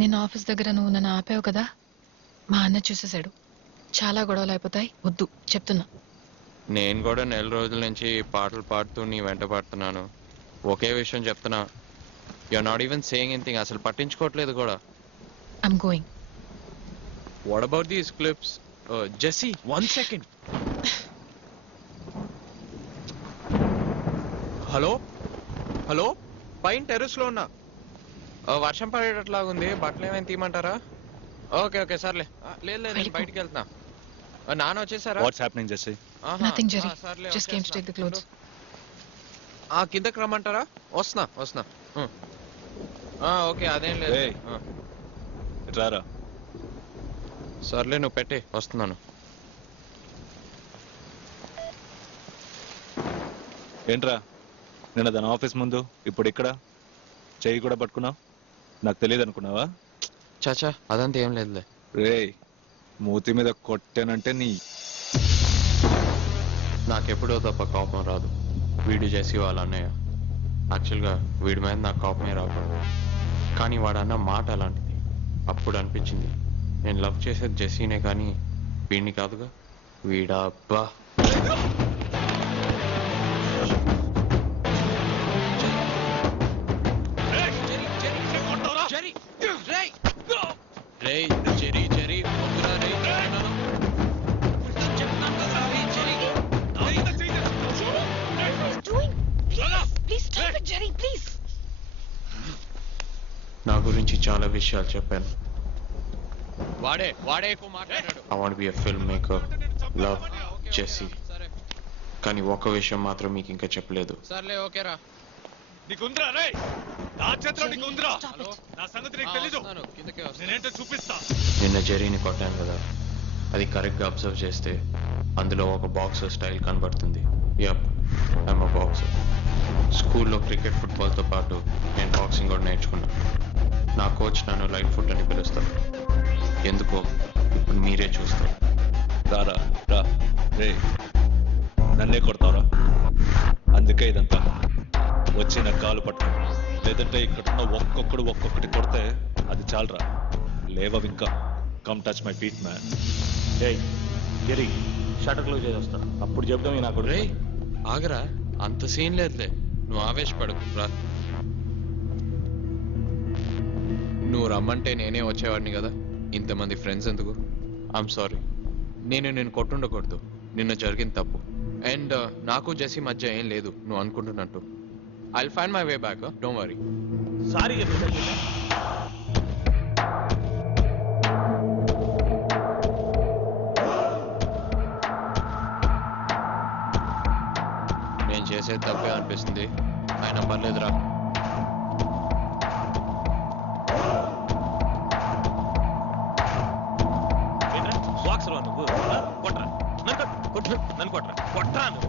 నిన్న ఆఫీస్ దగ్గర నువ్వు నన్ను ఆపావు కదా, మా అన్న చూసేశాడు. చాలా గొడవలు అయిపోతాయి, వద్దు చెప్తున్నా. నేను కూడా నెల రోజుల నుంచి పాటలు పాడుతూ నీ వెంట పడుతున్నాను. ఒకే విషయం చెప్తున్నా, you are not even saying anything. అసలు పట్టించుకోవట్లేదు కూడా. I'm going. What about these clips? Jessie, 1 second. Hello hello, పైన టెర్రస్లో ఉన్నా. వర్షం పడేటట్లాగుంది, బట్టలు ఏమైనా తీయమంటారా? ఓకే ఓకే సర్లే. లేదు లేదు, నేను బయటికి వెళ్తున్నా. నాన్న వచ్చేసారా? What's happening Jessie? Nothing Jerry, just came to take the clothes. కిందకి రమ్మంటారా? వస్తున్నా వస్తున్నా. ఓకే అదేం లేదు. రారా. సర్లే నువ్వు పెట్టే, వస్తున్నాను. ఏంట్రా, నిన్న దాని ఆఫీస్ ముందు, ఇప్పుడు ఇక్కడ చెయ్యి కూడా పట్టుకున్నావు. నాకు తెలియదు అనుకున్నావా? చాచా అదంతా ఏం లేదులే. రే, మూతి మీద కొట్టానంటే నీ నాకెప్పుడో తప్ప కోపం రాదు. వీడు చేసి వాళ్ళ అన్నయ్య. యాక్చువల్గా వీడి మీద నాకు కోపమే రాకూడదు, కానీ వాడు అన్న మాట అలాంటిది. అప్పుడు అనిపించింది నేను లవ్ చేసేది జెస్సీనే కానీ వీడిని కాదుగా. వీడా అబ్బా. నా గురించి చాలా విషయాలు చెప్పాను. వాడే ఎక్కువ మాట్లాడాడు. I want be a film maker, love Jessie. కానీ ఒక్క విషయం మాత్రం మీకు ఇంకా చెప్పలేదు. సర్లే ఓకేరా. నీకుందిరా రే, నా చేతిలో నీకుందిరా. నా సంగతి నీకు తెలీదు, నేనేంటో చూపిస్తా. నిన్న జెరీని కొట్టాను కదా, అది కరెక్ట్గా అబ్జర్వ్ చేస్తే అందులో ఒక బాక్సర్ స్టైల్ కనబడుతుంది. Yup, I'm a boxer. స్కూల్లో క్రికెట్ ఫుట్బాల్తో పాటు నేను బాక్సింగ్ కూడా నేర్చుకున్నాను. నా కోచ్ నన్ను లైట్ ఫుట్ అని పిలుస్తాను. ఎందుకో ఇప్పుడు మీరే చూస్తారు. రారా రా. రే, నన్నే కొడతావురా? అందుకే ఇదంతా. వచ్చి నా కాలు పట్టు, లేదంటే ఇక్కడున్న ఒక్కొక్కటి కొడితే అది చాలరా. లేవవి ఇంకా. Come touch my feet man. Jerry, shutter close చేసి వస్తా, అప్పుడు చెప్తాం. నాకు రే ఆగరా, అంత సీన్ లేదులే. నువ్వు ఆవేశపడకు రా. నువ్వు రమ్మంటే నేనే వచ్చేవాడిని కదా. ఇంతమంది ఫ్రెండ్స్ ఎందుకు? I'm sorry. నేను కొట్టుండకూడదు. నిన్న జరిగిన తప్పు. అండ్ నాకు జెస్సీ మధ్య ఏం లేదు నువ్వు అనుకుంటున్నట్టు. I'll find my way back, don't worry. Sorry. నేను చేసేది తప్పే అనిపిస్తుంది, అయినా పర్లేదురా. బాక్సర్ నువ్వు కొట్రా, నన్ను కొట్రా, కొట్రా నువ్వు.